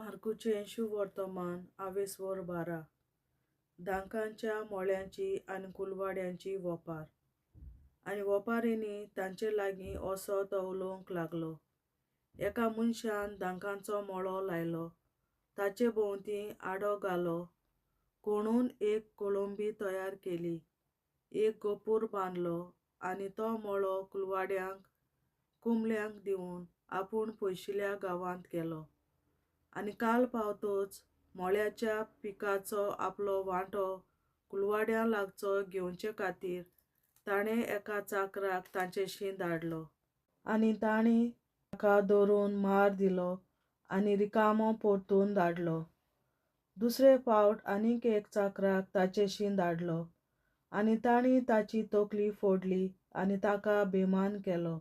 मार्कूचें शुभ वर्तमान 12 दांकांच्या मोळ्यांची आनी कुलवाड्यांची वोपार. आनी वोपारींनी तांचे लागीं असो तो उलोवंक लागलो. एका मनशान दांकांचो मोळो लायलो, ताचे भोंवती आडो घालो, कोणून एक कोळंबी तयार केली, एक गोपूर बांदलो आनी तो मोळो कुलवाड्यांक कुंबल्यांक दिवन आपूण पयशिल्ल्या गांवांत गेलो. आनी काल पावतोच मोळ्याच्या पिकाचो आपलो वांटो कुलवाड्यां लागचो घेवचे खातीर ताणें एका चाकराक तांचेशी धाडलो. आनी तांणी ताका धरून मार दिलो आनी रिकामो परतून धाडलो. दुसरे फावट आनीक एक चाकराक ताचेशी धाडलो आनी तांणी ताची तकली फोडली आनी ताका बेमान केलो.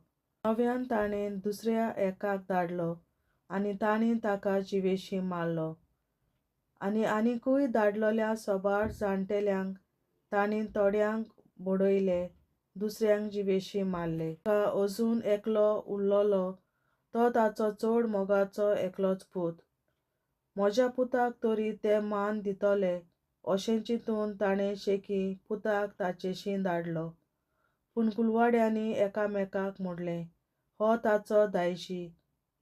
नव्यान ताणें दुसऱ्या एकाक धाडलो आनी तांणी ताका जिवेशी मारलो. आनी आनीकूय धाडलोल्या सोबार जाणटेल्यांक तांणी थोड्यांक बडयले, दुसऱ्यांक जिवेशी मारले. ताका अजून एकलो उरलोलो, तो ताचो चड मोगाचो एकलोच पूत. म्हज्या पुताक तरी ते मान दितले अशें चिंतून ताणें शेकी पुताक ताचेशी धाडलो. पूण कुलवाड्यांनी एकामेकाक म्हणलें, हो ताचो दायजी,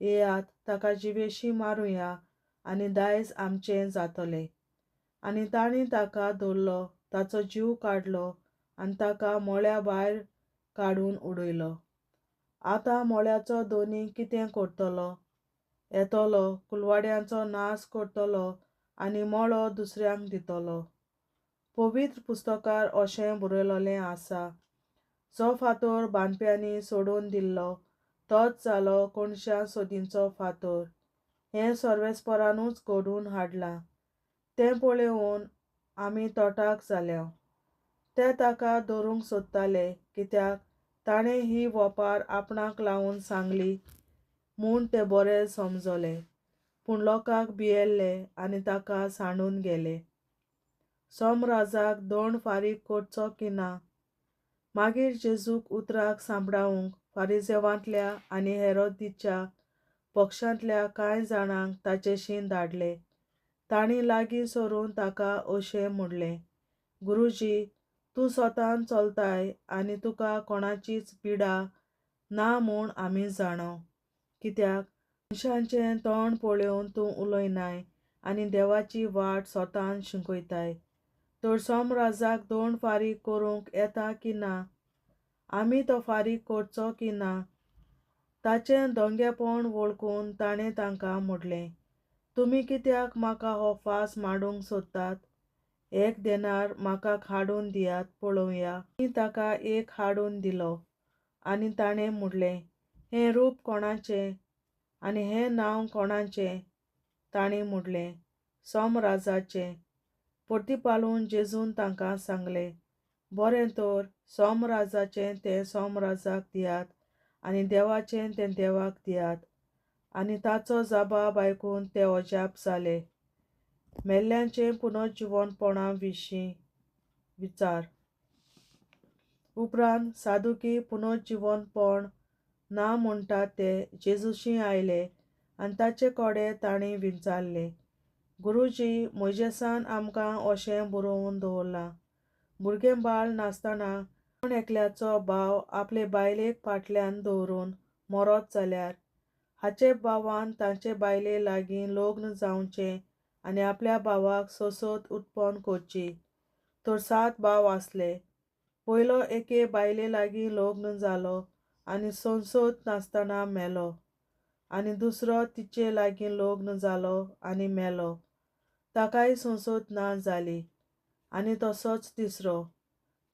येयात ताका जिवेशी मारुया आनी दायज आमचें जातलें. आनी तांणी ताका धरलो, ताचो जीव काडलो आनी ताका मोळ्या भायर काडून उडयलो. आतां मोळ्याचो धनी कितें करतलो? येतलो, कुलवाड्यांचो नाश करतलो आनी मोळो दुसऱ्यांक दितलो. पवित्र पुस्तकार अशें बरयलोलें आसा, जो फातर बांदप्यांनी सोडून दिल्लो तोच जालो कोणशा सोदींचो फातर. हें सर्वेस्परानूच घडून हाडलां. तें पळोवन आमी तोटाक जाल्या. ते ताका धरूंक सोदताले, कित्याक ताणें ही वोपार आपणाक लावन सांगली म्हूण ते बरें समजले. पूण लोकांक भियेल्ले आनी ताका सांडून गेले. सोमराजाक दंड फारीक करचो की ना? मागीर जेजूक उतराक सांबाळूंक फारिसेवांतल्या आनी हेरोदीच्या पक्षांतल्या कांय जाणांक ताचेशी धाडले. तांणी लागीं सरून ताका अशें म्हणलें, गुरूजी, तूं स्वतान चलताय आनी तुका कोणाचीच पिडा ना म्हूण आमी जाणो. कित्याक मनशांचें तोंड पळोवन तूं उलयनाय आनी देवाची वाट स्वतान शिकयताय. तर सोमराजाक दंड फारीक करूंक येता की ना? आमी तो फारीक करचो की ना? ताचें दोंगेपण वळखून ताणें तांकां म्हणलें, तुमी कित्याक म्हाका हो फास मारूंक सोदतात? एक देनार म्हाका हाडून दियात पळोवया. आमी ताका एक हाडून दिलो. आनी ताणें म्हणलें, हें रूप कोणाचें आनी हें नांव कोणाचें? तांणी म्हणलें, सोमराजाचें. प्रतिपालून जेजून तांकां सांगलें, बरें तर, सोमराजाचें तें सोमराजाक दियात आनी देवाचें तें देवाक दियात. आनी ताचो जबाब आयकून ते अजाप जाले. मेल्ल्यांचें पुनर्जीवनपणा विशीं विचार. उपरांत सादुकी पुनर्जीवनपण ना म्हणटात ते जेजूशी आयले आनी ताचे कोडे तांणी विचारले, गुरूजी, मोइजेसान आमकां अशें बरोवन दवरलां, भुरगें बाळ नासतना कोण एकल्याचो भाव आपले बायलेक फाटल्यान दवरून मरत जाल्यार हाचे भावान ताचे बायले लागीं लग्न जावचें आनी आपल्या भावाक सोसत उत्पन्न करची. तर 7 भाव आसले. पयलो एके बायले लागीं लग्न जालो आनी सोंसत नासतना मेलो. आनी दुसरो तिचे लागीं लग्न जालो आनी मेलो, ताकाय सोंसत ना जाली. आनी तसोच तिसरो.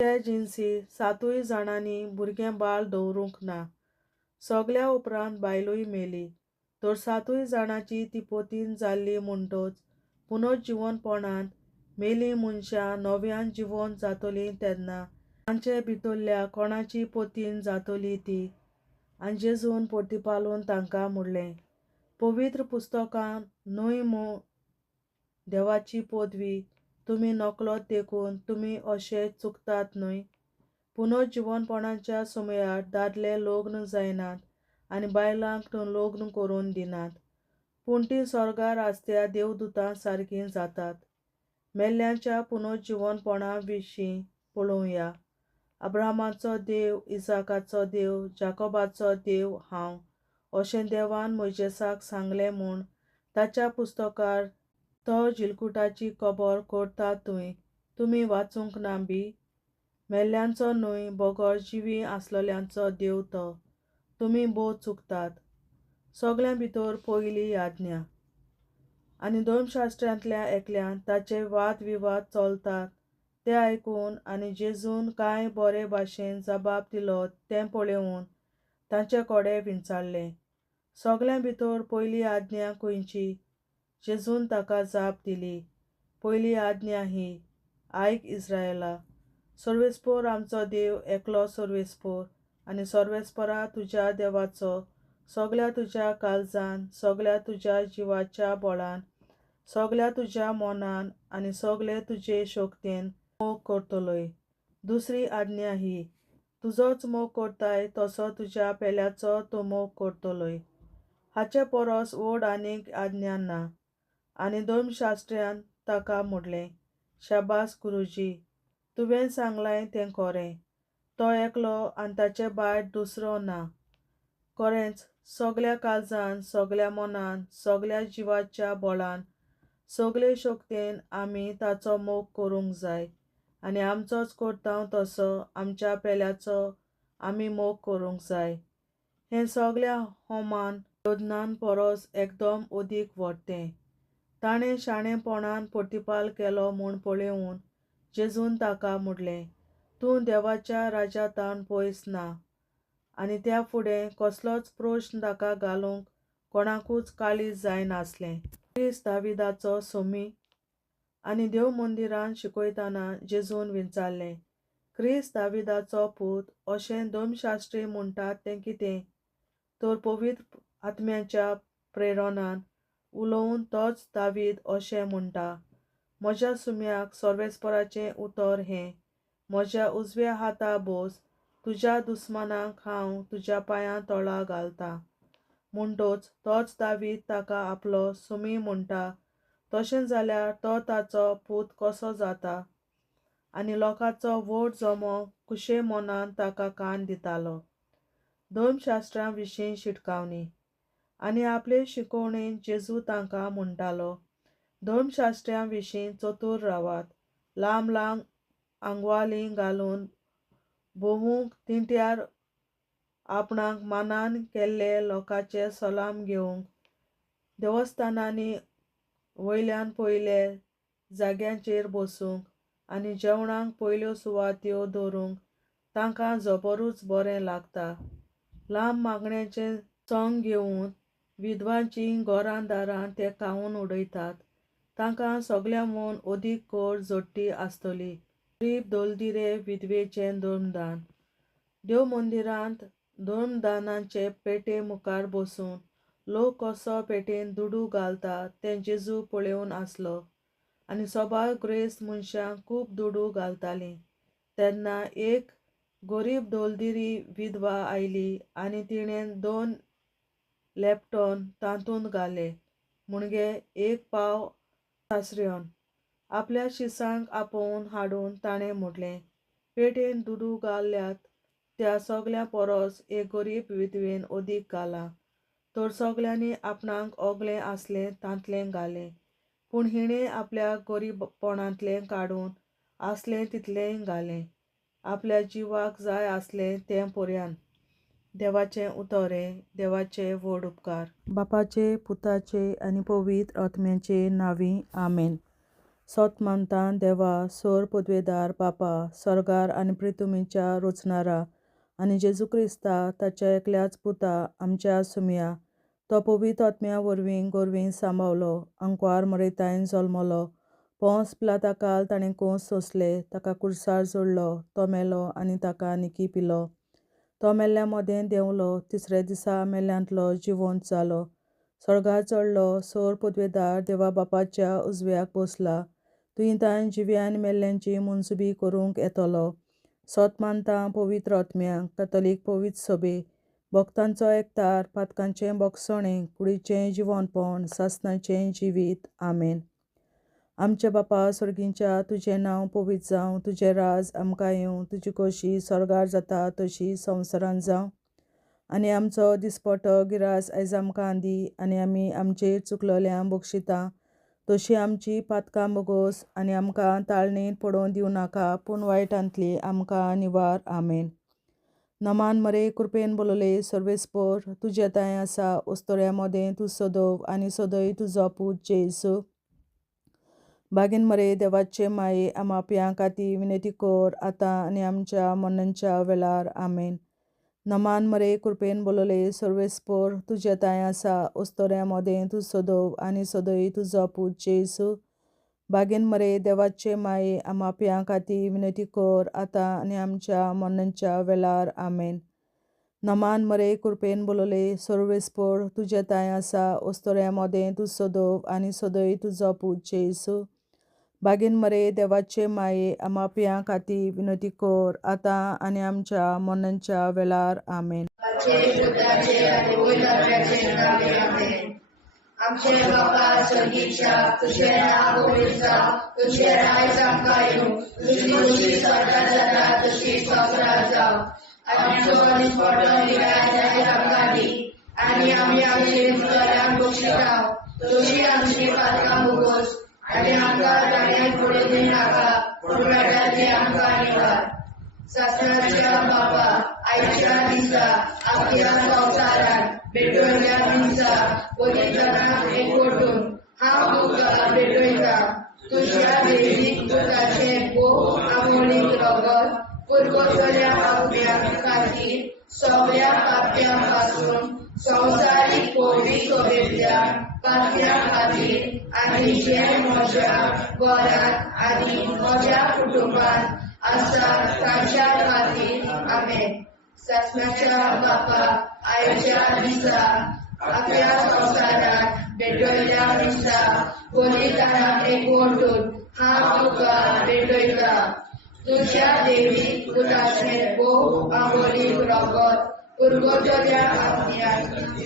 ते जिन्सी 7 जाणांनी भुरगें बाळ दवरूंक ना. सगल्या उपरांत बायलूय मेली. तर 7 जाणांची तिपोतीन जाल्ली म्हणटच पुनर्जीवनपणांत मेलीं मनशां नव्यान जिवंत जातलीं तेन्ना तांचे भितरल्या कोणाची पोतीन जातली ती? आनी जेजून प्रतिपालून तांकां म्हणलें, पवित्र पुस्तकांत न्हय म्हूण देवाची पदवी तुमी नकळत देखून तुमी अशें चुकतात न्हय? पुनर्जीवनपणाच्या सुमयार दादले लग्न जायनात आनी बायलांक लग्न करून दिनात. पूण ती स्वर्गार आसत्या देवदूतां सारकीं जातात. मेल्ल्यांच्या पुनर्जीवनपणा विशीं पळोवया. अब्राहमाचो देव, इसाकाचो देव, जाकोबाचो देव हांव, अशें देवान मोइशेसाक सांगलें म्हूण ताच्या पुस्तकार तो जिलकुटाची खबर करता तुमी वाचूंक ना बी. मेल्ल्यांचो न्हय बगर जिवी आसलेल्यांचो देव तो. तुमी भोव चुकतात. सगळ्यां भितर पयली आज्ञा. आनी धर्मशास्त्रांतल्या एकल्यान ताचे वादविवाद चलतात तें आयकून आनी जेजून कांय बरे भाशेन जबाब दिलो तें पळोवन तांचे कोडे विंचारले. सगळ्यां भितर पयली आज्ञा खंयची? जेजून ताका जाप दिली. पयली आज्ञा ही, आयक इस्रायेला, सर्वेस्पर आमचो देव एकलो सर्वेस्पर, आनी सर्वेस्परा तुज्या देवाचो सगळ्या तुज्या काळजान, सगळ्या तुज्या जिवाच्या बळान, सगळ्या तुज्या मनान आनी सगळे तुजे शक्तीन मोग करतलोय. दुसरी आज्ञा ही, तुजोच मोग करताय तसो तुज्या पेल्याचो तूं मोग करतलोय. हाचे परस व्हड आनीक आज्ञा ना. आनी धर्मशास्त्र्यान ताका म्हणलें, शाबास गुरुजी, तुवें सांगलां तें खरें. तो एकलो आनी ताचे भायर दुसरो ना. खरेंच सगळ्या काळजान, सगळ्या मनान, सगळ्या जिवाच्या बळान, सगळे शक्तीन आमी ताचो मोग करूंक जाय. आनी आमचोच करता तसो आमच्या पेल्याचो आमी मोग करूंक जाय. हें सगळ्या होमान योजनां परस एकदम अदीक व्हडलें. ताणें शाणेपणान प्रतिपाल केलो म्हूण पळोवन जेजून ताका म्हणलें, तूं देवाच्या राज्यांतान पयस ना. आनी त्या फुडें कसलोच प्रस्न ताका घालूंक कोणाकूच काळीज जायनासलें. क्रिस्त दाविदाचो सोमी. आनी देव मंदिरांत शिकयतना जेजून विचारलें, क्रिस्त दाविदाचो पूत अशें धर्मशास्त्री म्हणटात तें कितें? तर पवित्र आत्म्याच्या प्रेरणान उलोवन तोच दावीद अशें म्हणटा, म्हज्या सुम्याक सर्वेस्पराचें उतर हें, म्हज्या उजव्या हाता बोस, तुज्या दुस्मानांक हांव तुज्या पांयां तळा घालतां. म्हणटच तोच दावीद ताका आपलो सुमी म्हणटा. तशें जाल्यार तो ताचो पूत कसो जाता? आनी लोकांचो व्हड जमो कुशे मनान ताका कान दितालो. धर्मशास्त्रा विशीं शिटकावणी. आनी आपले शिकवणेंत जेजू तांकां म्हणटालो, धर्मशास्त्र्यां विशीं चतूर रावात. लांब लांब आंगवालीं घालून भोवूंक, तिंट्यार आपणाक मानान केल्ले लोकांचे सलाम घेवंक, देवस्थानांनी वयल्यान पयले जाग्यांचेर बसूंक, आनी जेवणाक पयल्यो सुवात्यो धरूंक तांकां जबरूच बरें लागता. लांब मागण्यांचें संग घेवन विधवांचीं घरां दारां ते खावन उडयतात. तांकां सगळ्यांमून अदीक कर जोडटी आसतली. गरीब दलदिरे विधवेचें धर्मदान. देव मंदिरांत धर्मदानाचे पेटे मुखार बसून लोक कसो पेटेन दुडू घालता तें जेजू पळोवन आसलो. आनी सभागृहस्थ मनशां खूब दुडू घालतालीं. तेन्ना एक गरीब दलदिरी विधवा आयली आनी तिणें 2 लेपटॉन तातूंत घाले, म्हणजे 1 पाव सासऱ्योन. आपल्या शिसांक आपोवन हाडून ताणें म्हणलें, पेटेन दुडू घाल्यात त्या सगळ्यां परस एक गरीब विधवेन अदीक घालां. तर सगळ्यांनी आपणाक ओगलें आसलें तांतलें घालें. पूण हिणें आपल्या गरीबपणांतलें काडून आसलें तितलेंय घालें, आपल्या जिवाक जाय आसलें तें पर्यंत. देवाचें उतरें. देवाचे व्हड उपकार. बापाचे, पुताचे आनी पवित्र आत्म्याचे नांवीं. आमेन. सोत मानता देवा, सर पदवेदार बापा, सर्गार आनी पृथ्वीच्या रचणारा, आनी जेजू क्रिस्ता ताच्या एकल्याच पुता आमच्या सुम्या, तो पवित्र आत्म्या वरवीं गोरवीं सांबावलो, अंकवार मरयतायन जल्मलो, पोंस पिलाताकाल ताणें कोंस सोंसले, ताका कुर्सार जोडलो, तो मेलो आनी ताका निकी पिलो. तो मेल्ल्या मदें देंवलो, तिसऱ्या दिसा मेल्ल्यांतलो जिवंत जालो, सर्गार चडलो, सर पदवेदार देवा बापाच्या उजव्याक बसला, तुयेंतान जिव्या आनी मेल्ल्यांची मनसुबी करूंक येतलो. सोत मानता पवित्र आत्म्याक, कातोलीक पवित्र सभे, भक्तांचो एकतार, पातकांचें बोगसणें, कुडीचें जिवनपण, सासणाचें जिवीत. आमेन. आमचे बापा स्वर्गींच्या, तुजें नांव पवित्र जावं, तुजें राज आमकां येवं, तुजी खोशी स्वर्गार जाता तशी संवसारांत जावं. आनी आमचो दिसपट्टो गिरास आयज आमकां दी, आनी आमी आमचेर चुकलोल्यांक बक्षिता तशी आमची पातकां बोगोस, आनी आमकां ताळणेंत पडोवन दिवं नाका, पूण वायटांतली आमकां निवार. आमेन. नमान मरे कृपेन बोलोले सर्वेस्पोर, तुजे ताय आसा उस्तोऱ्या मोदें तूं सोदोव, आनी सोदय तुजो पूत जेसू. बागीन मरे देवाचे माये, आमाप्यां खातीर विनंती कोर, आतां आनी आमच्या मरणाच्या वेळार. आमेन. नमान मरे कृपेन बोलोले सर्वेस्पोर, तुजे ताय आसा उस्तोऱ्या मोदें तूं सोदोव, आनी सोदय तुजो पूत जेसू. बागीन मरे देवाचे माये, आमाप्यां खातीर विनंती कोर, आतां आनी आमच्या मरणाच्या वेळार. आमेन. नमान मरे कृपेन बोलोले सर्वेस्पोर, तुजे ताय आसा उस्तोऱ्या मोदें तूं सोदोव, आनी सोदय तुजो पूत जेसू. बागीन मरे देवाचे माये, आमाप्यां खातीर विनंती कोर, आतां आनी आमच्या मरणाच्या वेळार. आमेन. आमचे बापा स्वर्गीच्या, तुझे नाव पवित्र जावं, तुझे राज आमकां येवं, तुजी खोशी स्वर्गार जाता तशी संवसारांत जावं. आनी आमचो दिसपट्टो गिरास आयज आमकां दी, आनी आमी आमचे चुकलोल्यांक बक्षिता तशी आमची पातकां बोगोस, आनी आमकां ताळणेंत पडोवन दिवं नाका, पूण वायटांतली आमकां निवार. सासणाच्या बापा, आयच्या दिसा आख्या संवसारांत भेटवयल्या दिसा पवित्रनाक एकवटून हांव तुका भेटयता. तुज्या दैवीक पुताचें भोव आमोणीक रगत पुरगोटल्या आत्म्यां खातीर सगळ्या पाप्यां पासून संवसारीक पवित्र सोबेतल्या पाप्यां खातीर, आनी जे म्हज्या घरांत आनी म्हज्या कुटुंबांत आसा तांच्या खातीर. आमेन. सासणाच्या बापा, आयच्या दिसा आख्या संवसारांत भेटवयल्या दिसा पवित्रनाक एकवटून हांव तुका भेटयता. तुज्या दैवीक पुताचें भोव आमोणीक रगत पुरगोटल्या आत्म्यां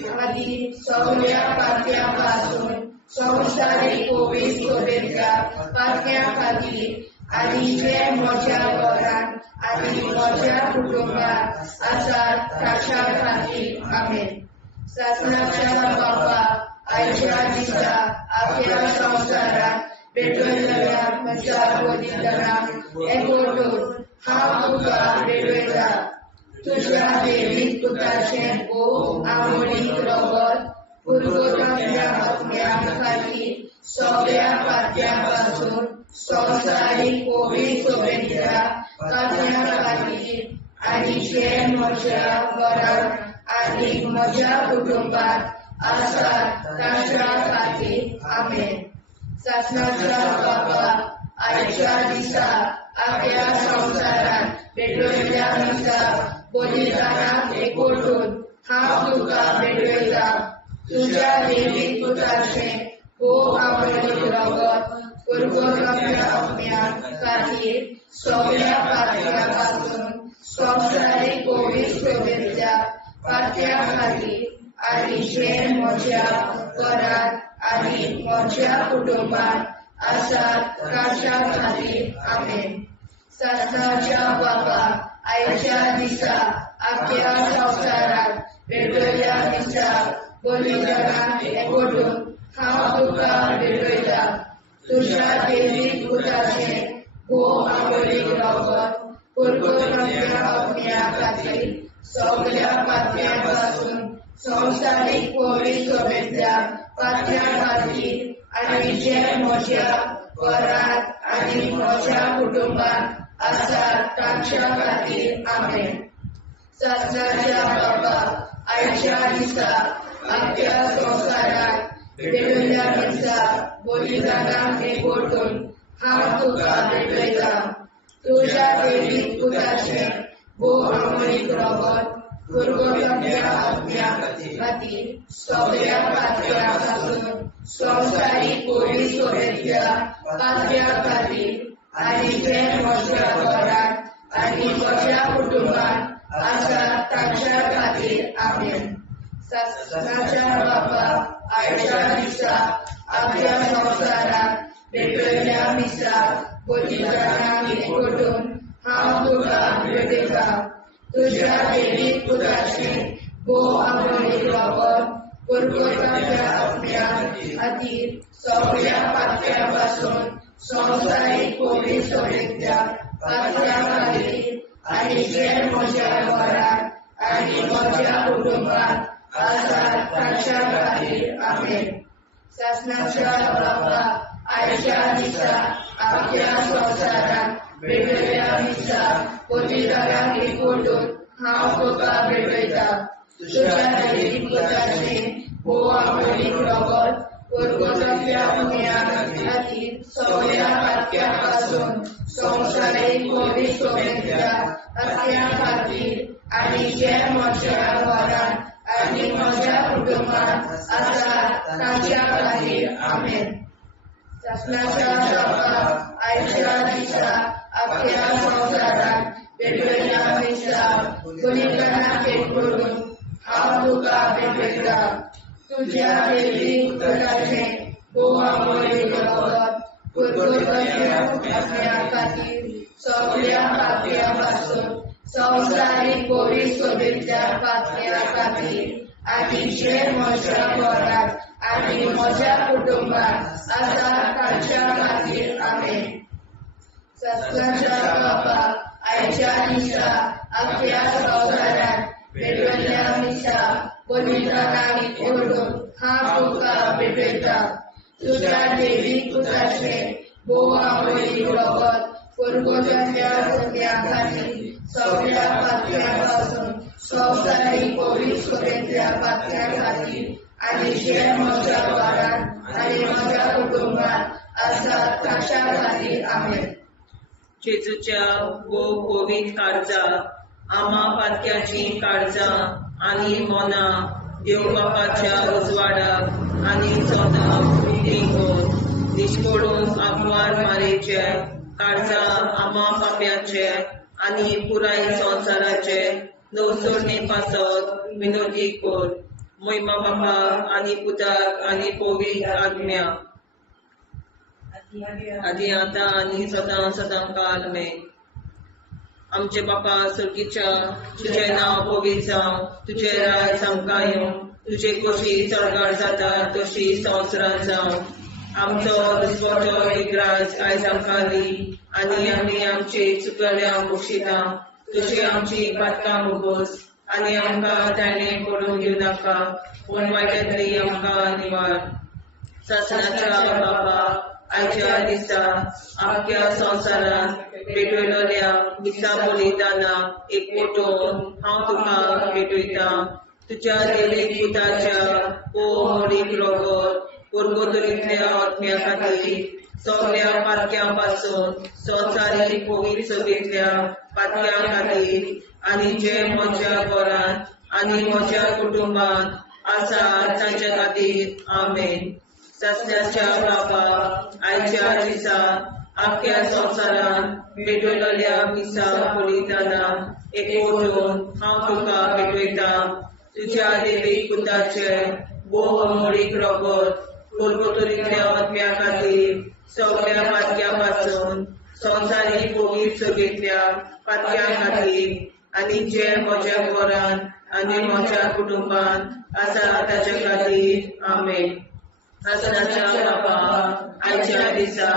खातीर सगळ्या पाप्यां पासून संवसारीक पवित्र सोबेतल्या पाप्यां खातीर, आनी जे म्हज्या घरांत आनी म्हज्या कुटुंबांत आसात तांच्या खातीर. आमेन. सासणाच्या बापा, आयच्या दिसा आख्या संवसारांत भेटवयल्या म्हज्या पवित्रनाक एकवटून हांव तुका भेटयता. तुज्या दैवीक पुताचें भोव आमोणीक रगत पुरगोटल्या आत्म्यां खातीर सगळ्या पाप्यां पासून संवसारीक पवित्र सोबेतल्या पाप्यां खातीर, आनी जे म्हज्या घरांत आनी म्हज्या कुटुंबांत आसात तांच्या खातीर. आमेन. सासणाच्या बापा, आयच्या दिसा आख्या संवसारांत भेटवयल्या दिसा पवित्रनाक एकवटून हांव तुका भेटयता. तुज्या दैवीक पुताचें भोव आमोणीक रगत पुरगोटल्या आत्म्यां खातीर सगळ्या पाप्यां पासून संवसारीक पवित्र सोबेतल्या पाप्यां खातीर, आनी जे म्हज्या घरांत आनी म्हज्या कुटुंबांत आसात तांच्या खातीर. आमेन. सासणाच्या बापा, आयच्या दिसा आख्या संवसारांत भेटवयल्या दिसा पवित्रनाक एकवटून हांव तुका भेटयता. तुज्या दैवीक पुताचें भोव आमोणीक रगत पुरगोटल्या आत्म्यां खातीर सगळ्या पाप्यां पासून संवसारीक पवित्र सोबेतल्या पाप्यां खातीर, आनी जे म्हज्या घरांत आनी म्हज्या कुटुंबांत आसात तांच्या खातीर. आमेन. सासणाच्या बापा, आयच्या दिसा आख्या संवसारांत भेटवयल्या दिसा पवित्रनाक एकवटून हांव तुका भेटयता. तुज्या दैवीक पुताचें भोव आमोणीक रगत पुरगोटल्या आत्म्यां खातीर सगळ्या पाप्यां पासून संवसारीक पवित्र सोबेतल्या पाप्यां खातीर, आनी जे म्हज्या घरांत आनी म्हज्या कुटुंबांत आसा तांच्या खातीर आमेन. सत्नाच्या बापा आयच्या दिसा आपल्या संवसाराक भेटयल्या मिसा पवित्रांक एकवटून हांव तुका भेटयता. तुज्या देवीक पुताचे भोव आमोणीक लागून परगोताच्या आपल्या खातीर सगळ्या पातळ्या पासून संवसारीक कोवीड सोबेतल्या पातळ्या खातीर आनी जे म्हज्या घरांत आनी म्हज्या कुटुंबात आसात तांच्या खातीर आमेन. शासनाच्या बापा आयच्या दिसा आपल्या संवसाराक भेटयल्या मिसा पवित्रांक एकवटून हांव तुका भेटयता. तुज्या देवीक पुताचे भोव आमोणीक लागून परगोताच्या पुण्या खातीर सगळ्या पातळ्या पासून संवसारीक कोवीड सोबेतल्या पातळ्या खातीर आनी जे म्हज्या घरांत आनी म्हज्या कुटुंबात आसात तांच्या खातीर आमेन. शासनाच्या बापा आयच्या दिसा आपल्या संवसाराक भेटयल्या मिसा पवित्रांक एकवटून हांव तुका भेटयता. तुज्या देवीक पुताचे भोव आमोणीक लागून परगोताच्या पुण्या खातीर सगळ्या पातळ्या पासून संवसारीक कोवीड सोबेतल्या पातळ्या खातीर आनी जे म्हज्या घरांत आनी म्हज्या कुटुंबात आसात तांच्या खातीर आमेन. शासनाच्या बापा आयच्या दिसा आपल्या संवसाराक भेटयल्या मिसा पवित्रांक एकवटून हांव तुका भेटयता. तुज्या देवीक पुताचे भोव आमोणीक लागून परगोताच्या पुण्या खातीर सगळ्या पातळ्या पासून संवसारीक कोवीड सोबेतल्या पातळ्या खातीर आनी जे म्हज्या घरांत आनी म्हज्या कुटुंबात आसात तांच्या खातीर आमेन. जेजूच्या भोव कोवीड काळजा आमा पातक्याची काळजां आनी मोना देव बापाच्या उजवाडाक आनी सोदाक उक्तींक निश्कोडून आग्वार मारेचे काळजा आमा पाप्याचे आनी पुराय संवसाराचे नवसोडणे पासत विनोदी कोर. महिमा बापा आनी पुताक आनी पवित्र आत्म्या आदी आतां आनी सदां सदां काल आमेन. आमचे बापा सुर्गीच्या तुजें नांव पवित्र जावं, तुजें राज आमकां येवं, तुजे कशी चडगाड जाता तशी संवसारांत जावं. आमचो दिसवटो एक राज आयज आमकां दी आनी आमी आमचे चुकल्यांक बक्षिता. तुजी आमची पातकां मुगोस आनी आमकां ताणें पडूंक दिवं नाका, पूण वायटांतली आमकां निवार. शासनाच्या बापा आयच्या दिसा आख्या संवसारांत भेटयलोल्या मिसा बलिदानाक एकवटून हांव तुका भेटयता. तुज्या देवीक पुताच्या भोव आमोणीक लागून परगोतरींतल्या आत्म्या खातीर सगळ्या पातक्यां पासून संवसारीक कोवीड सोबेतल्या पातक्यां खातीर आनी जे म्हज्या घरांत आनी म्हज्या कुटुंबात आसात तांच्या खातीर आमेन. शासनाच्या बापा आयच्या दिसा आख्या संवसारांत भेटयलोल्या मिसा बलिदानाक एकवटून हांव तुका भेटयता. तुज्या देवीक पुताचे भोव आमोणीक लागून परगोतरींतल्या आत्म्या खातीर सगळ्या पातक्यां पासून संवसारीक कोवीड सोबेतल्या पातक्यां खातीर आनी जे म्हज्या घरांत आनी म्हज्या कुटुंबात आसा ताचे खातीर आमेन. शासनाच्या बापा आयच्या दिसा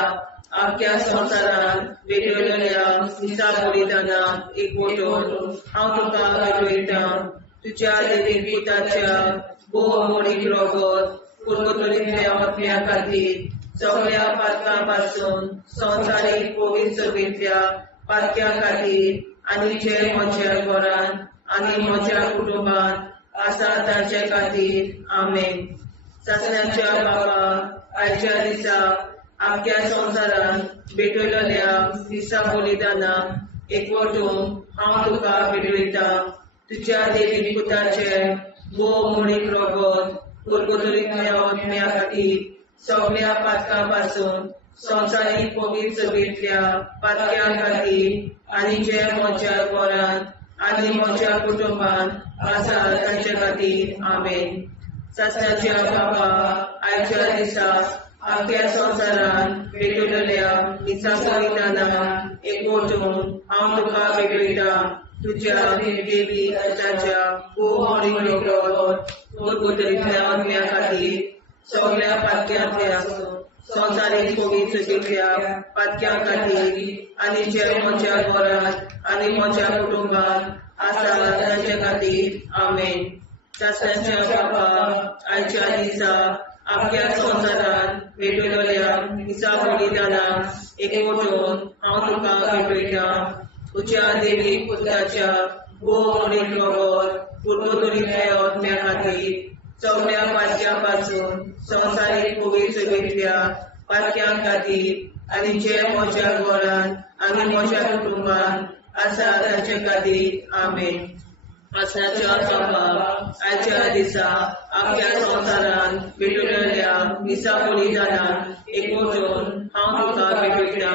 आख्या संवसारांत भेटयलोल्या मिसा बलिदानाक एकवटून हांव तुका भेटयता. तुज्या देवीक पुताच्या भोव आमोणीक लागून परगोतरींतल्या आत्म्या खातीर सगळ्या पातकां पासून संवसारीक कोवीड सोबेतल्या पातक्यां खातीर आनी जे म्हज्या घरांत आनी म्हज्या कुटुंबात आसा तांचे खातीर आमेन. शासनाच्या बापा आयच्या दिसा आख्या संवसारांत भेटयलोल्या मिसा बलिदानाक एकवटून हांव तुका भेटयता. तुज्या देवीक पुताचे भोव आमोणीक लागून परगोतरींतल्या आत्म्या खातीर सगळ्या पातकां पासून संवसारीक कोवीड सोबेतल्या पातक्यां खातीर आनी जे म्हज्या घरांत आनी म्हज्या कुटुंबान आसा तांचे खातीर आमेन. सस्याच्या बाबा आयच्या दिसा आख्या संवसारान भेटलेल्या दिसा बलिदानां एकवटून हांव तुका भेटयता. तुज्या देवी पुताच्या गुरगुतरीतल्या आत्म्या खातीर सगळ्या पातक्यांतल्या संवसारीक पवित्रतेच्या पातक्यां खातीर आनी जे म्हज्या घरांत आनी म्हज्या कुटुंबान आसा तांचे खातीर आमेन. सस्याच्या बाबा आयच्या दिसा आख्या संवसारान भेटलेल्या दिसा बलिदानां एकवटून हांव तुका भेटयता. तुज्या देवी पुताच्या गुरगुतरीतल्या आत्म्या खातीर सगळ्या पातक्यां पासून संवसारीक पवित्रतेच्या पातक्यां खातीर आनी जे म्हज्या घरांत आनी म्हज्या कुटुंबान आसा तांचे खातीर आमेन. सस्याच्या बाबा आयच्या दिसा आख्या संवसारान भेटलेल्या दिसा बलिदानां एकवटून हांव तुका भेटयता.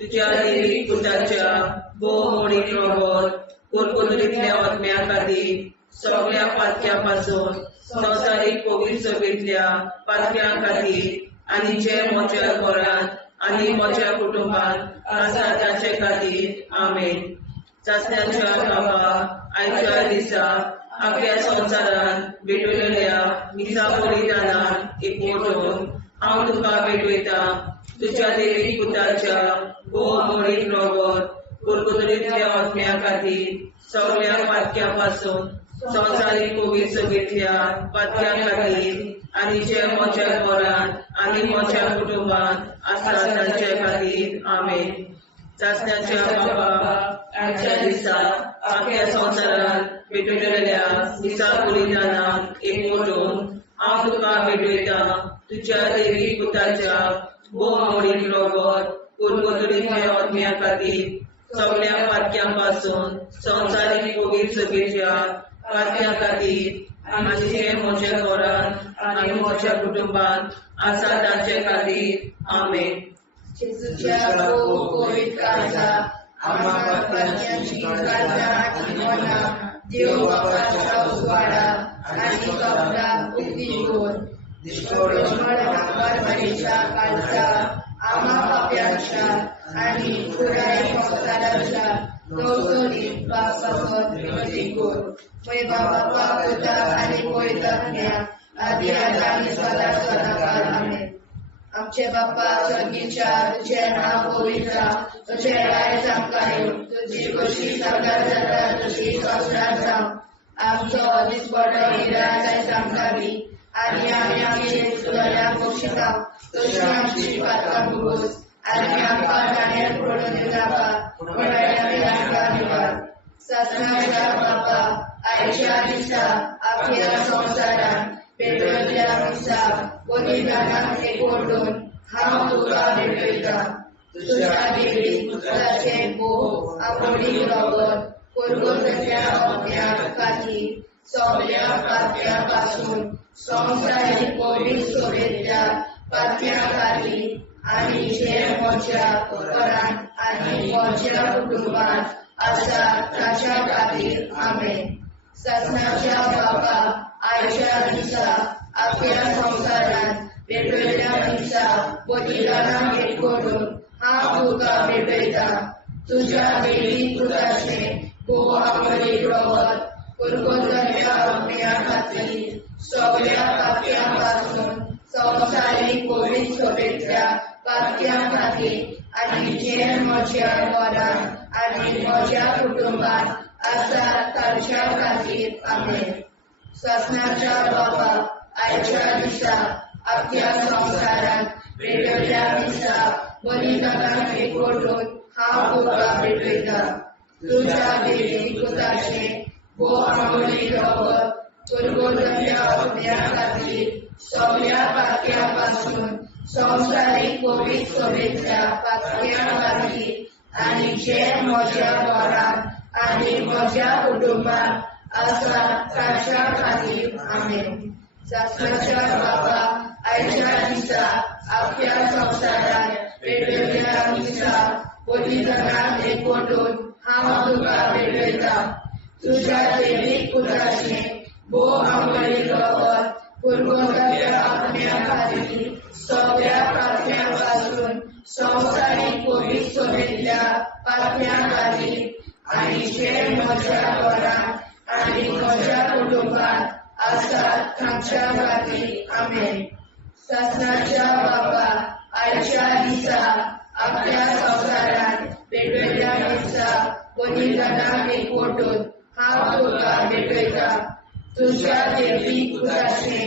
तुज्या देवी पुताच्या गुरगुतरीतल्या आत्म्या खातीर सगळ्या पातक्यां पासून संवसारीक पवित्रतेच्या पातक्यां खातीर आनी जे म्हज्या घरांत आनी म्हज्या कुटुंबान आसा तांचे खातीर आमेन. सस्याच्या बाबा आयच्या दिसा आख्या संवसारान भेटलेल्या दिसा बलिदानां एकवटून हांव तुका भेटयता. तुज्या देवी पुताच्या गुरगुतरीतल्या आत्म्या खातीर सगळ्या पातक्यां पासून संवसारीक पवित्रतेच्या पातक्यां खातीर आनी जे म्हज्या घरांत आनी म्हज्या कुटुंबान आसा तांचे खातीर आमेन. सस्याच्या बाबा आयच्या दिसा आख्या संवसारान भेटलेल्या दिसा बलिदानां एकवटून हांव तुका भेटयता. तुज्या देवी पुताच्या गुरगुतरीतल्या आत्म्या खातीर सगळ्या पातक्यां पासून संवसारीक पवित्रतेच्या पातक्यां खातीर आनी जे म्हज्या घरांत आनी म्हज्या कुटुंबान आसा तांचे खातीर आमेन. जेजूच्या पवित्र काळजा आम्हा पातकांची काळजा आनी मना देव बापाच्या उजवाडा आनी कपडा उक्ती करून परमेच्या काळजा आम्हा पाप्यांच्या आनी पुराय संवसाराच्या गवसणीत पावसावर विनंती कर. मय बाबा पुता आनी पवित्रात्म्या आदी आनी सदा सदाकाळ आमेन. आमचे बाप्पा स्वर्गीच्या तुझे नाव पवित्र तुझे राय आमकां येवं तुजी कशी सगळ्यात जाता तशी संवसारांत जावं. आमचो दिसपडो हिराय आमकां दी आनी आमी आमचे चुकल्यांक बक्षिता तशी आमची पातकां भोगोस आनी आमकां जाण्यार पडून दिवनाका पूण आमकां निवार. सस्याच्या बापा आयच्या दिसा आख्या संवसारान भेटलेल्या दिसा बलिदानां एकवटून हांव तुका भेटयता. तुज्या देवी पुताचे आवडी रगत गुरगुतरीतल्या आत्म्या खातीर सगळ्या पातक्यां पासून संवसारीक पवित्रतेच्या पातक्यां खातीर आनी जे म्हज्या घरांत आनी म्हज्या कुटुंबान आसा ताच्या खातीर आमेन. सस्याच्या बापा आयच्या दिसा आख्या संवसारान भेटलेल्या दिसा बलिदानां एकवटून हांव तुका भेटयता. तुज्या देवी पुताचे आवडी रगत गुरगुतरीतल्या आत्म्या खातीर सगळ्या पातक्यां पासून संवसारीक पवित्रतेच्या पातक्यां खातीर आनी जे म्हज्या घरांत आनी म्हज्या कुटुंबान आसा तांच्या खातीर आमेन. सस्याच्या बापा आयच्या दिसा आख्या संवसारान भेटलेल्या दिसा बलिदानां एकवटून हांव तुका भेटयता. तुज्या देवी पुताचे आवडी रगत गुरगुतरीतल्या आत्म्या खातीर सगळ्या पातक्यां पासून संवसारीक पवित्रतेच्या पातक्यां खातीर आनी जे म्हज्या घरांत आनी म्हज्या कुटुंबान आसा तांच्या खातीर आमेन. सस्याच्या बापा आयच्या दिसा आख्या संवसारान भेटलेल्या दिसा बलिदानां एकवटून हांव तुका भेटयता. तुझ्या दैविक पुत्राचे भोव अमृत रगत पूर्वोत्तर आत्म्या खाली सगळ्या पातळ्यांपासून संसारिक पवित्र सभेतल्या पातळ्यांखाली आणि जे म्हज्या घरांत आणि म्हज्या कुटुंबात आसात तांच्या खातीर आमेन. शासनाच्या बाबा आयच्या दिसा आपल्या संसारात भेटलेल्या दिसा बलिदानाक एकवटून हांव तुका भेटयता. तुझ्या दैविक पुत्राचे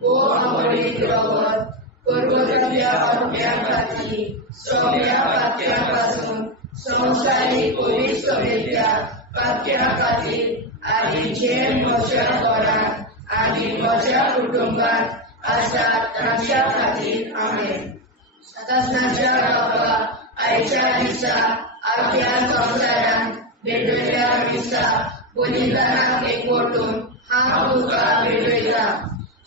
भोव अमृत रगत पर्वतांतल्या आत्म्या खातीर सगळ्या पातळ्यांपासून संसारीक पवित्र सभेतल्या पातळ्यां खातीर आनी जे म्हज्या घरांत आनी म्हज्या कुटुंबात आसात तांच्या खातीर आमेन. शासनाच्या बाबा आयच्या दिसा आपल्या संसारात भेटलेल्या दिसा बलिदानाक एकवटून हांव तुका भेटयता.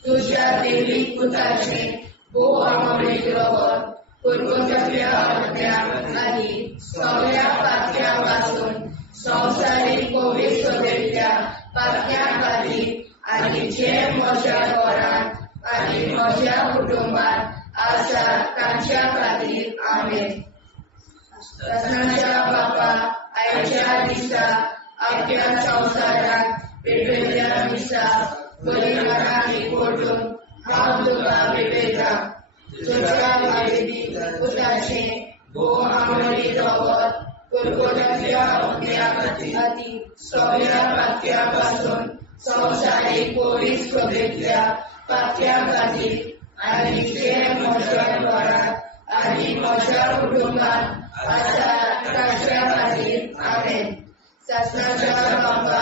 तुझ्या दैविक पुत्राचे भोव अमृत रगत पर्वतांतल्या आत्म्या खाली सगळ्या पातळ्यांपासून संसारीक पवित्र सभेतल्या पातळ्यां खातीर आनी जे म्हज्या घरांत आनी म्हज्या कुटुंबात आसात तांच्या खातीर आमेन. शासनाच्या बाबा आयच्या दिसा आपल्या संसारात भेटलेल्या दिसा बलिदानाक एकवटून हांव तुका भेटयता. तुझ्या दैविक पुत्राचे भोव अमृत रगत पर्वतांतल्या आत्म्या खातीर सगळ्या पातळ्यांपासून संसारीक पवित्र सभेतल्या पातळ्यां खातीर आनी जे म्हज्या घरांत आनी म्हज्या कुटुंबात आसात तांच्या खातीर आमेन. शासनाच्या बाबा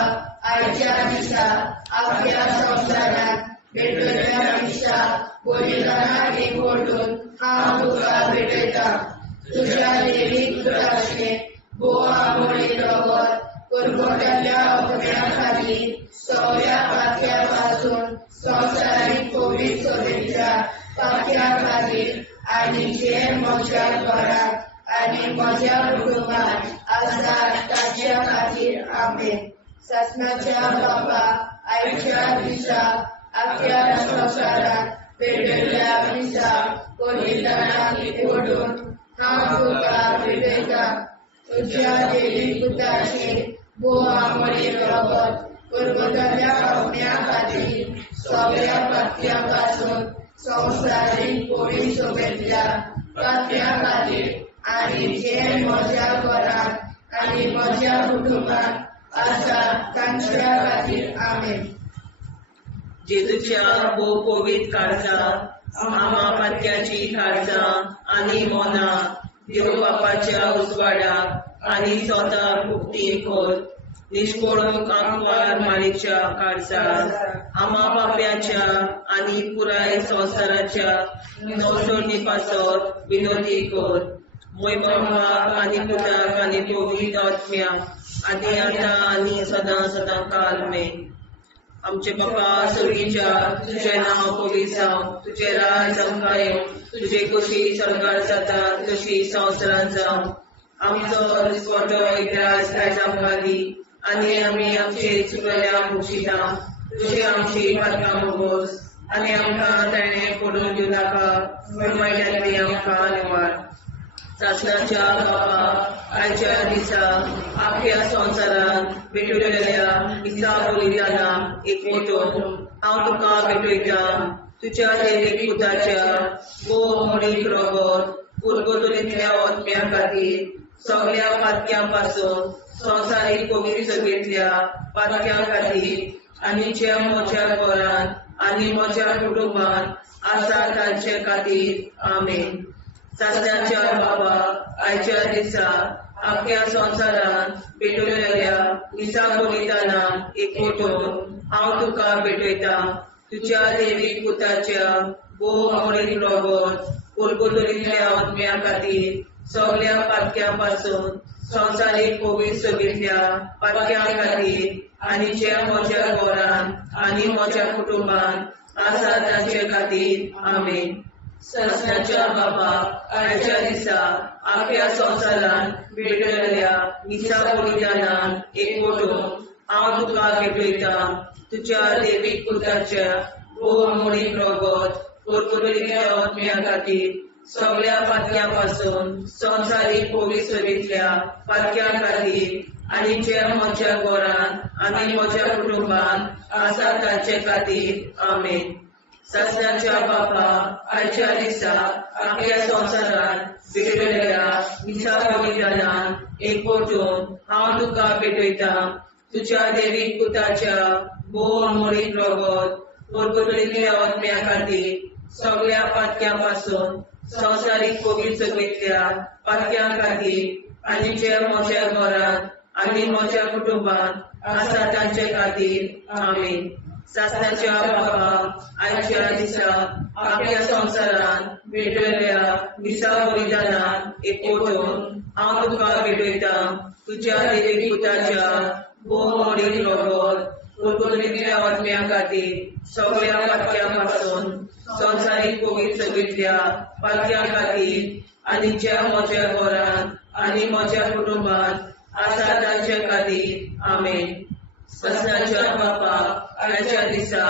आयच्या दिसा आपल्या संसारात भेटलेल्या दिसा बलिदानाक एकवटून हांव तुका भेटयता. तुझ्या दैविक पुत्राचे भोव अमृत रगत पर्वतांतल्या आत्म्या खातीर सगळ्या पातळ्यांपासून संसारीक पवित्र सभेतल्या पातळ्यां खातीर आनी जे म्हज्या घरांत आनी म्हज्या कुटुंबात आसात तांच्या खातीर आमेन. शासनाच्या बाबा आयच्या दिसा आपल्या संसारात भेटलेल्या दिसा बलिदानाक एकवटून हांव तुका भेटयता. तुझ्या दैविक पुत्राचे भोव अमृत रगत पर्वतांतल्या आत्म्या खातीर सगळ्या पातळ्यांपासून संसारीक पवित्र सभेतल्या पातळ्यां खातीर आनी जे म्हज्या घरांत आनी म्हज्या कुटुंबात आसात तांच्या खातीर आमेन. जेजूच्या भोव पवित्र काळजांत आमा पातक्याची काळजां आनी मोना देव बापाच्या उजवाडाक आनी स्वता मुक्ती खोल निष्कोळूक आंकवार माळेच्या काळजांत आमा बाप्याच्या आनी पुराय संवसाराच्या नवसोडणी पासत विनोदी कोर. मोय बापाक आनी पुताक आनी पवित्र आत्म्या आदी आतां आनी सदां सदां काल मेन. आमचे बापा सर्गीच्या तुझें नांव पवित्र जावं, तुझें राज आमकां येवं, तुजी कशी सरकार जाता तशी संवसारांत जावं. आमचो दिसवटो एकदांच आयज आमकां दी आनी आमी आमचे चुकल्या मुक्षिता तुजी आमची पातकां भोगोस आनी आमकां ताणें पडून दिवं नाका पण वायट्यांतली आमकां निवार. शासनाच्या बाबा आयच्या दिसा आपल्या संवसारांत भेटलेल्या दिसा बलिदानाक एकवटून हांव तुका भेटयता. तुज्या दैविक पुत्राच्या भोव अमृत रगत पर्वतांतल्या आत्म्या खातीर सगळ्या पातळ्यांपासून संसारीक पवित्र सभेतल्या पातळ्यां खातीर आनी जे म्हज्या घरांत आनी म्हज्या कुटुंबात आसात तांचे खातीर आमेन. शासनाच्या बाबा आयच्या दिसा आपल्या संवसारांत भेटलेल्या दिसा बलिदानाक एकवटून हांव तुका भेटयता. तुज्या दैविक पुत्राच्या भोव अमृत रगत पर्वतांतल्या आत्म्या खातीर सगळ्या पातळ्यांपासून संवसारीक पवित्र सभेतल्या पातळ्यां खातीर आनी जे म्हज्या घरांत आनी म्हज्या कुटुंबात आसात तांचे खातीर आमेन. शासनाच्या बाबा आयच्या दिसा आपल्या संवसारांत भेटलेल्या दिसा बलिदानाक एकवटून हांव तुका भेटयता तुज्या देवीक पुताच्या भोव मोडी प्रगत कुरकुरीतल्या आत्म्या खातीर सगळ्या पातक्यां पासून संवसारीक पवित्रतेंतल्या पातक्यां खातीर आनी जे म्हज्या घरान आनी म्हज्या कुटुंबान आसा तांचे खातीर आमेन. सस्याच्या बापा आयच्या दिसा आख्या संवसारान भेटयल्या मिसा बलिदानान एकवटून हांव तुका भेटयता तुज्या देवीक पुताच्या भोव मोडी प्रगत कुरकुरीतल्या आत्म्या खातीर सगळ्या पातक्यां पासून संवसारीक पवित्रतेंतल्या पातक्यां खातीर आनी जे म्हज्या घरान आनी म्हज्या कुटुंबान आसा तांचे खातीर आमेन. सासणाच्या बापा आयच्या दिसा आख्या संवसारान भेटयल्या मिसा बलिदानान एकवटून हांव तुका भेटयता तुज्या देवीक पुताच्या भोव मोडी प्रगत कुरकुरीतल्या आत्म्या खातीर सगळ्या पातक्यां पासून संवसारीक पवित्रतेंतल्या पातक्यां खातीर आनी ज्या म्हज्या घरान आनी म्हज्या कुटुंबान आसा तांचे खातीर आमेन. सस्याच्या बापा आयच्या दिसा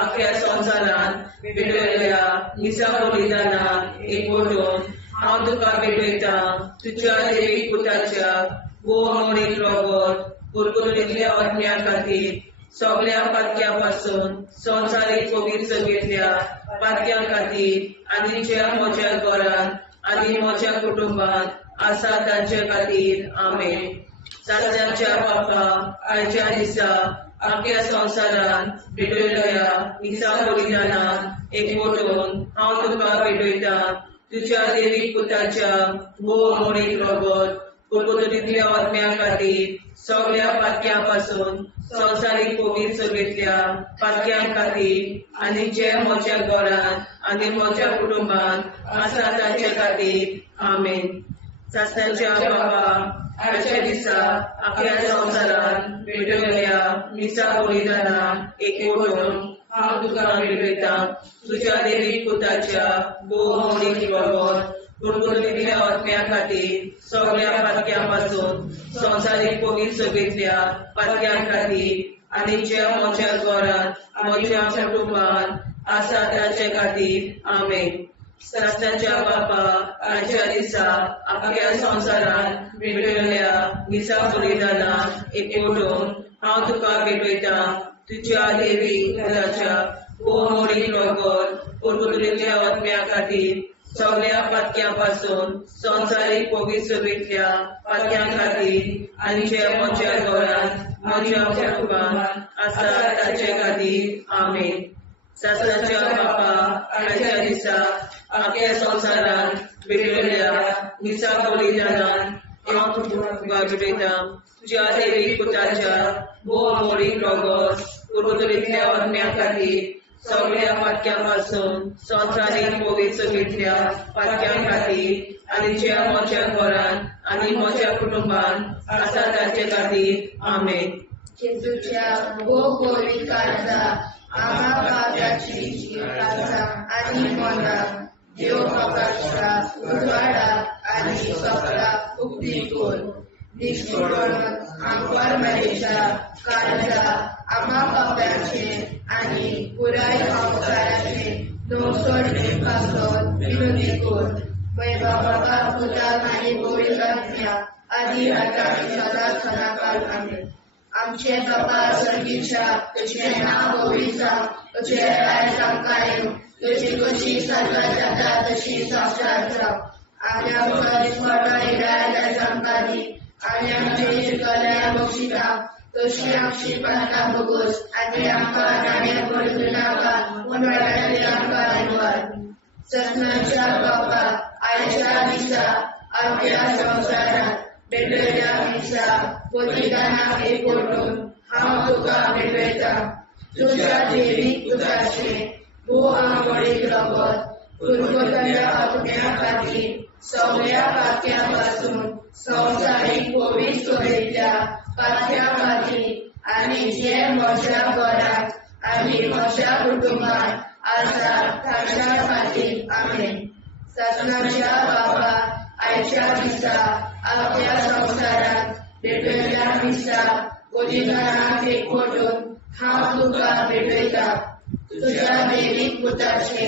आख्या संवसारान भेटयल्या मिसा बलिदानान एकवटून हांव तुका भेटयता तुज्या देवीक पुताच्या भोव मोडी प्रगत कुरकुरीतल्या आत्म्या खातीर सगळ्या पातक्यां पासून संवसारीक पवित्रतेंतल्या पातक्यां खातीर आनी ज्या म्हज्या घरान आनी म्हज्या कुटुंबान आसा तांचे खातीर आमेन. सस्याच्या बापा आयच्या दिसा आख्या संवसारान भेटयल्या मिसा बलिदानान एकवटून हांव तुका भेटयता तुज्या देवीक पुताच्या भोव मोडी प्रगत कुरकुरीतल्या आत्म्या खातीर सगळ्या पातक्यां पासून संवसारीक पवित्रतेंतल्या पातक्यां खातीर आनी जे म्हज्या घरान आनी म्हज्या कुटुंबान आसा तांचे खातीर आमेन. सस्याच्या बापा आयच्या दिसा आख्या संवसारान भेटयल्या मिसा बलिदानान एकवटून हांव तुका भेटयता तुज्या देवीक पुताच्या भोव मोडी प्रगत कुरकुरीतल्या आत्म्या खातीर सगळ्या पातक्यां पासून संवसारीक पवित्रतेंतल्या पातक्यां खातीर आनी जे म्हज्या घरान म्हज्या कुटुंबान आसा तांचे खातीर आमेन. सस्याच्या बापा आयच्या दिसा आख्या संवसारान भेटयल्या मिसा बलिदानान एकवटून हांव तुका भेटयता तुज्या देवीक पुताच्या भोव मोडी प्रगत कुरकुरीतल्या आत्म्या खातीर सगळ्या पातक्यां पासून संवसारीक पवित्रतेंतल्या पातक्यां खातीर आनी जे म्हज्या घरान म्हज्या कुटुंबान आसा तांचे खातीर आमेन. सस्याच्या बापा आयच्या दिसा आख्या संवसारान भेटयल्या मिसा बलिदानान हांव तुका भेटयता तुज्या देवीक पुताच्या भोव मोडी प्रगत कुरकुरीतल्या आत्म्या खातीर सगळ्या पातक्यां पासून संवसारीक पवित्रतेंतल्या पातक्यां खातीर आनी जे म्हज्या घरान आनी म्हज्या कुटुंबान आसा तांचे खातीर आमेन. जेजूच्या भोव पवित्र काळजा आम्हा पापाची काळजा आनी मोनाक देव प्रकाशा उजवाडा आनी सपला उक्ती कोर निष्ठुरण आमकां मेळच्या काळजा आम्हा पापाचे आनी पुराय संवसाराचे नवसोड पासून विनोदी कोर वैभवाका पुताक आनी पवित्र आत्म्या आदी आतां आनी सदांच सदांकाळ आमेन. आमचे बापा सर्गीच्या तुझे नाव पवित्र तुझे राज आमकां तुझी कशी स्वर्गात जाता तशी संवसारांत जावं. आनी आमकां दिसपट्टो इराय आमकां दी आनी आमचे शिकल्या बक्षिता तशी आमची प्रार्थना भोगोस आनी आमकां नाण्या पडूं नाका पूण वायटांतल्यान आमकां वाचय. सस्नाच्या बापा आयच्या दिसा आख्या संवसारांत भेटयल्या मिसा बलिदानाक एकवटून हांव तुका भेटयता तुज्या देवीक पुताचे भोव मोडी प्रगत कुरकुरीतल्या आत्म्या खातीर सगळ्या पातक्यां पासून संवसारीक पवित्रतेंतल्या पातक्यां खातीर आनी जे म्हज्या घरान आनी म्हज्या कुटुंबान आसा तांच्या खातीर आमेन. सस्नाच्या बापा आयच्या दिसा आख्या संवसारांत भेटयल्या मिसा बोलिदानाक एकवटून हांव तुका भेटयता तुझ्या दैवीक पुताचे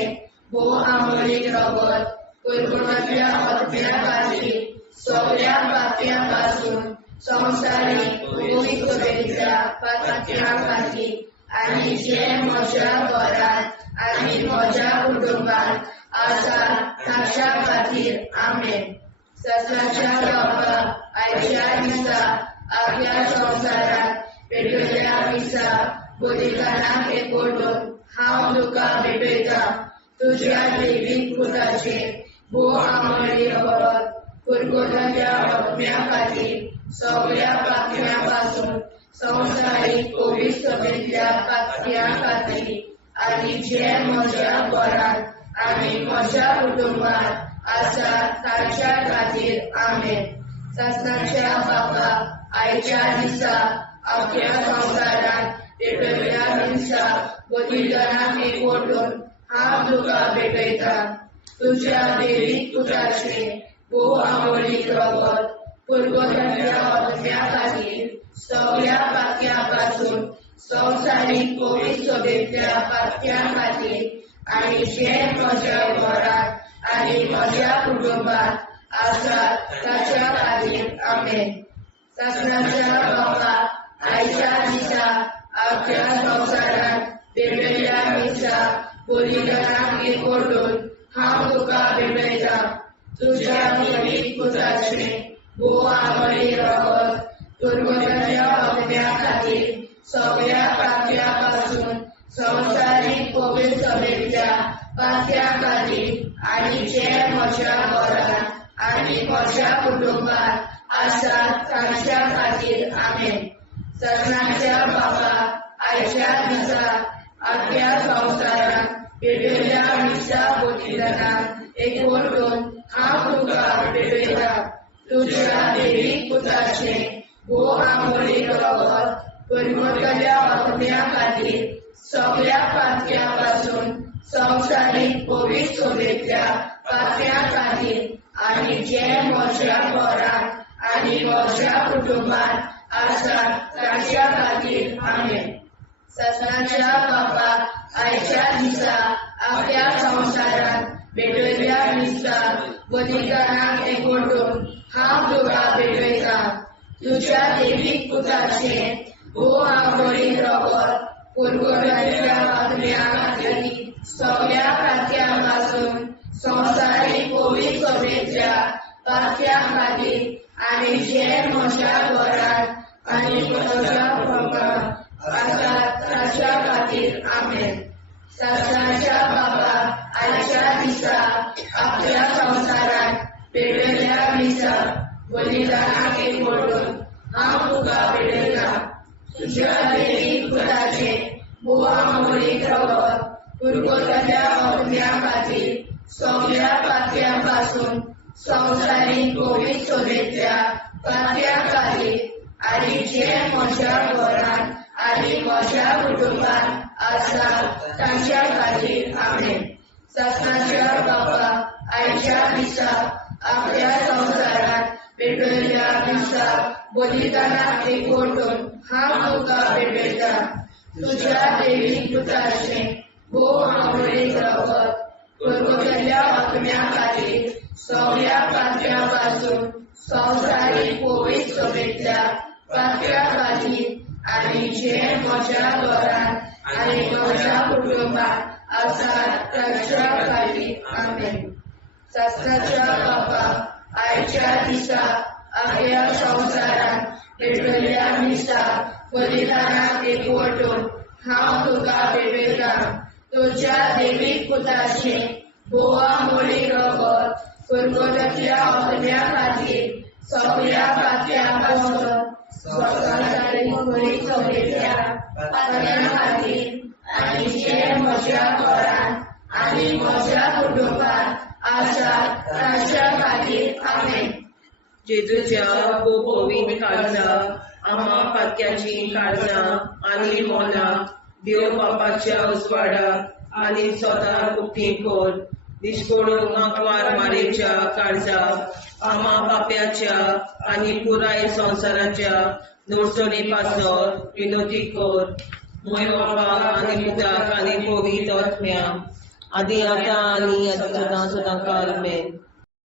भोव आमोलीक रगत कुरकुरांतल्या आत्म्या खातीर सगळ्या पापयां पासून संवसारीक पवित्र सभेच्या पातक्या खातीर आनी जे म्हज्या घरांत आनी म्हज्या कुटुंबांत आसा ताच्या खातीर आमेन. सत्याच्या बाबा आयच्या दिसा आख्या संवसारांत पेटयल्या दिसा बलिदानाक एकवटून हांव तुका भेटयता तुझ्या दैवीक पुताचे भोव आमोली रगत कुरकुरांतल्या आत्म्या खातीर सगळ्या पापयां पासून संवसारीक पवित्र सभेच्या पातक्या खातीर आनी जे म्हज्या घरांत आनी म्हज्या कुटुंबांत आसा ताच्या खातीर आमेन. सत्याच्या बाबा आयच्या दिसा आख्या संवसारांत पेटयल्या दिसा बलिदानाक एकवटून हांव तुका भेटयता तुझ्या दैवीक पुताचे भोव आमोलीक रगत कुरकुरांतल्या आत्म्या खातीर सगळ्या पापयां पासून संवसारीक पवित्र सभेच्या पातक्या खातीर आनी जे म्हज्या घरांत आनी म्हज्या कुटुंबांत आसा ताच्या खातीर आमेन. सत्याच्या बाबा आयच्या दिसा आख्या संवसारांत पेटयल्या दिसा बलिदानाक एकवटून हांव तुका भेटयता तुझ्या दैवीक पुताचे भोव आमोलीक रगत कुरकुरांतल्या आत्म्या खातीर सगळ्या पापयां पासून संवसारीक पवित्र सभेच्या पातक्या खातीर आनी जे म्हज्या घरांत आनी म्हज्या कुटुंबांत आसा ताच्या खातीर आमेन. सत्याच्या बाबा आयच्या दिसा आख्या संवसारांत पेटयल्या दिसा बलिदानाक एकवटून हांव तुका भेटयता तुझ्या दैवीक पुताचे भोव आमोलीक रगत कुरकुरांतल्या आत्म्या खातीर सगळ्या पापयां पासून संवसारीक पवित्र सभेच्या पातक्या खातीर आनी जे म्हज्या घरांत आनी म्हज्या कुटुंबांत आसा ताच्या खातीर आमेन. सत्याच्या बाबा आयच्या दिसा आख्या संवसारांत पेटयल्या दिसा बलिदानाक एकवटून हांव तुका भेटयता तुझ्या दैवीक पुताचे भोव आमोलीक रगत कुरकुरांतल्या आत्म्या खातीर सगळ्या पापयां पासून संवसारीक पवित्र सभेच्या पातक्या खातीर आनी जे म्हज्या घरांत आनी म्हज्या कुटुंबांत आसा ताच्या खातीर आमेन. सत्याच्या बाबा आयच्या दिसा आख्या संवसारांत पेटयल्या दिसा बलिदानाक एकवटून हांव तुका भेटयता तुझ्या दैवीक पुताचे भोव आमोलीक रगत कुरकुरांतल्या आत्म्या खातीर सगळ्या पापयां पासून संवसारीक पवित्र सभेच्या पातक्या खातीर आनी जे म्हज्या घरांत आनी म्हज्या कुटुंबांत आसा ताच्या खातीर आमेन. सत्याच्या बाबा आयच्या दिसा आख्या संवसारांत पेटयल्या दिसा बलिदानाक एकवटून हांव तुका भेटयता तुझ्या दैवीक पुताचे भोव आमोलीक रगत कुरकुरांतल्या आत्म्या खातीर सगळ्या पापयां पासून संवसारीक पवित्र सभेच्या पातक्या खातीर आनी जे म्हज्या घरांत आनी म्हज्या कुटुंबांत आसा ताच्या खातीर आमेन. सत्याच्या बाबा आयच्या दिसा आख्या संवसारांत पेटयल्या दिसा बलिदानाक एकवटून हांव तुका भेटयता तुझ्या दैवीक पुताचे भोव आमोलीक रगत कुरकुरांतल्या आत्म्या खातीर सगळ्या पापयां पासून संवसारीक पवित्र सभेच्या पातक्या खातीर आनी जे म्हज्या घरांत आनी म्हज्या कुटुंबांत आसा ताच्या खातीर आमेन. जेजूच्या पवित्र काळजा आम्हा पातक्याची काळजा आनी मोला देव बापाच्या उजवाडाक आनी स्वता उक्ती कोर निष्पडून आंकवार मारेच्या काळजा आम्हा पाप्याच्या आनी पुराय संवसाराच्या Nursoni pastor, pinutikor, muy wapa ani muta kani pogi totmiam, adi ata ani adi sudang sudang kalmen.